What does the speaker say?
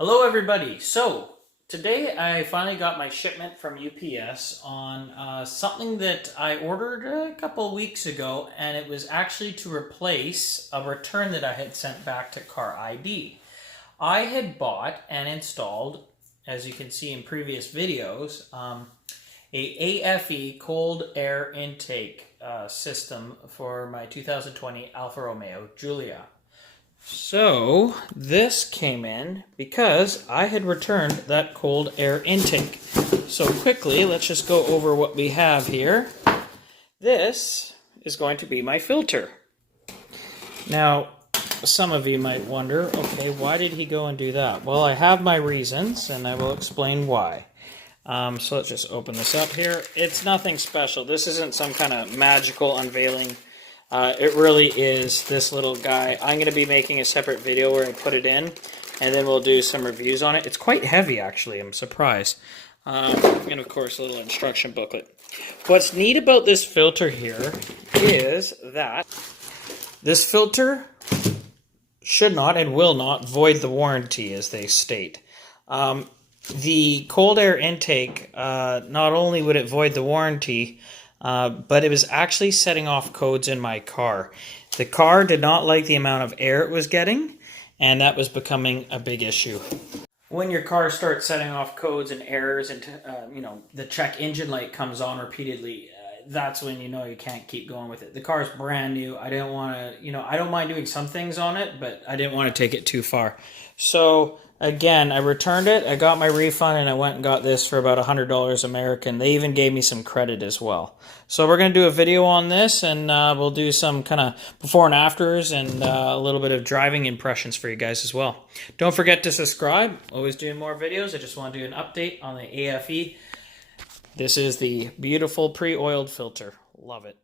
Hello everybody. So today I finally got my shipment from UPS on something that I ordered a couple of weeks ago, and it was actually to replace a return that I had sent back to Car ID. I had bought and installed, as you can see in previous videos, a aFe cold air intake system for my 2020 Alfa Romeo Giulia. So this came in because I had returned that cold air intake. So quickly, let's just go over what we have here. This is going to be my filter. Now, some of you might wonder, okay, why did he go and do that? Well, I have my reasons, and I will explain why. So let's just open this up here. It's nothing special. This isn't some kind of magical unveiling. It really is this little guy. I'm going to be making a separate video where I put it in, and then we'll do some reviews on it. It's quite heavy, actually. I'm surprised. And, of course, a little instruction booklet. What's neat about this filter here is that this filter should not and will not void the warranty, as they state. The cold air intake, not only would it void the warranty, but it was actually setting off codes in my car. The car did not like the amount of air it was getting, and that was becoming a big issue. When your car starts setting off codes and errors, and the check engine light comes on repeatedly, that's when you know you can't keep going with it. The car is brand new. I didn't want to, I don't mind doing some things on it, but I didn't want to take it too far. So again, I returned it, I got my refund, and I went and got this for about $100 American. They even gave me some credit as well. So we're going to do a video on this, and we'll do some kind of before and afters and a little bit of driving impressions for you guys as well. Don't forget to subscribe. Always doing more videos. I just want to do an update on the aFe. This is the beautiful pre-oiled filter. Love it.